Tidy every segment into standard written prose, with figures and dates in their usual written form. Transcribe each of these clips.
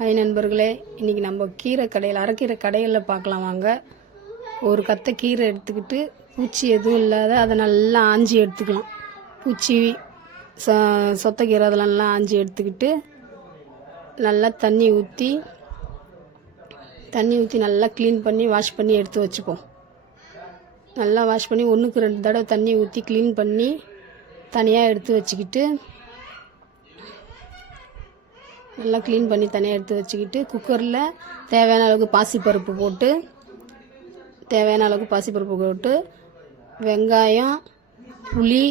Hi நண்பர்களே, இன்றைக்கி நம்ம கீரை கடையில் அரைக்கீரை கடையில் பார்க்கலாம் வாங்க. ஒரு கத்தை கீரை எடுத்துக்கிட்டு பூச்சி எதுவும் இல்லாத அதை நல்லா ஆஞ்சி எடுத்துக்கலாம். பூச்சி சொத்தைக்கீரை அதெல்லாம் நல்லா ஆஞ்சி எடுத்துக்கிட்டு நல்லா தண்ணி ஊற்றி நல்லா க்ளீன் பண்ணி வாஷ் பண்ணி எடுத்து வச்சுப்போம். நல்லா வாஷ் பண்ணி 1க்கு 2 தடவை தண்ணி ஊற்றி க்ளீன் பண்ணி தனியாக எடுத்து வச்சுக்கிட்டு நல்லா க்ளீன் பண்ணி தனியாக எடுத்து வச்சுக்கிட்டு குக்கரில் தேவையான அளவுக்கு பாசிப்பருப்பு போட்டு வெங்காயம், புளி,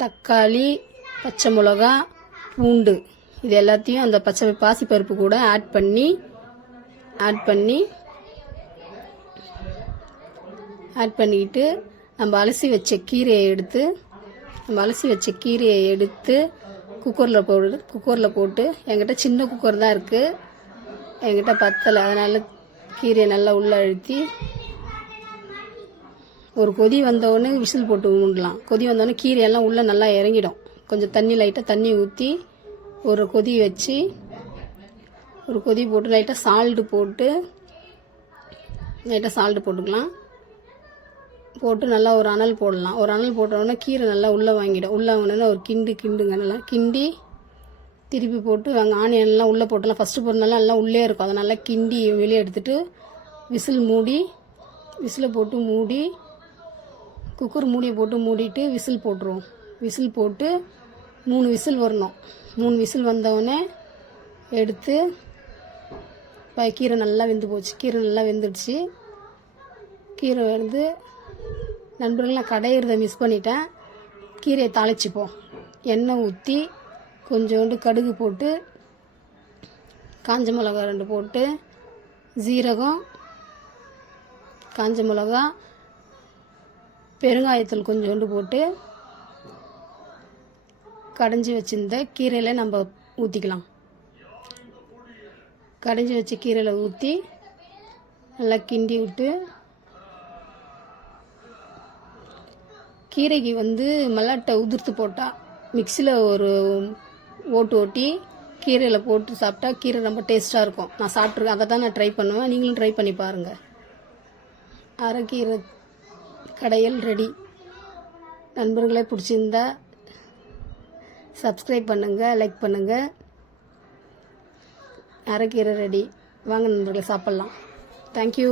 தக்காளி, பச்சை மிளகா, பூண்டு இது எல்லாத்தையும் அந்த பாசிப்பருப்பு கூட ஆட் பண்ணிக்கிட்டு நம்ம அலசி வச்ச கீரையை எடுத்து குக்கரில் போட்டு என்கிட்ட சின்ன குக்கர் தான் இருக்குது, என்கிட்ட பத்தலை, அதனால் கீரையை நல்லா உள்ளே அழுத்தி ஒரு கொதி வந்தவுடனே விசில் போட்டு மூடலாம். கொதி வந்தோடனே கீரையெல்லாம் உள்ளே நல்லா இறங்கிடும். கொஞ்சம் லைட்டாக தண்ணி ஊற்றி ஒரு கொதி போட்டு லைட்டாக சால்ட்டு போட்டுக்கலாம். போட்டு நல்லா ஒரு அனல் போடலாம். ஒரு அனல் போட்டோடனே கீரை நல்லா உள்ளே வாங்கினோன்னா ஒரு கிண்டுங்க, நல்லா கிண்டி திருப்பி போட்டு ஆனியன்லாம் உள்ளே போட்டலாம். ஃபஸ்ட்டு போட்டனால எல்லாம் உள்ளே இருக்கும், அதை நல்லா கிண்டி வெளியே எடுத்துகிட்டு விசிலை போட்டு மூடி குக்கர் மூடியை போட்டு மூடிட்டு விசில் போட்டுருவோம். விசில் போட்டு 3 விசில் வரணும். 3 விசில் வந்தவுடனே எடுத்து கீரை நல்லா வெந்துடுச்சு. கீரை வந்து நண்பர்கள், நான் கடையிறத மிஸ் பண்ணிட்டேன். கீரையை தாளிச்சுப்போம். எண்ணெய் ஊற்றி கொஞ்சோண்டு கடுகு போட்டு காஞ்ச மிளகா 2 போட்டு ஜீரகம், காஞ்ச மிளகா, பெருங்காயத்தூள் கொஞ்சோண்டு போட்டு கடைஞ்சி வச்சிருந்த கீரையில் நம்ம ஊற்றிக்கலாம். கடைஞ்சி வச்ச கீரையில் ஊற்றி நல்லா கிண்டி விட்டு கீரைக்கு வந்து மல்லாட்டை உதிர்த்து போட்டால் மிக்சியில் ஒரு ஓட்டி கீரையில் போட்டு சாப்பிட்டா கீரை ரொம்ப டேஸ்ட்டாக இருக்கும். நான் சாப்பிட்ருக்கேன், அதை தான் நான் ட்ரை பண்ணுவேன். நீங்களும் ட்ரை பண்ணி பாருங்கள். அரைக்கீரை கடையில் ரெடி. நண்பர்களே, பிடிச்சிருந்தா சப்ஸ்கிரைப் பண்ணுங்கள், லைக் பண்ணுங்கள். அரைக்கீரை ரெடி. வாங்க நண்பர்களே, சாப்பிட்லாம். தேங்க்யூ.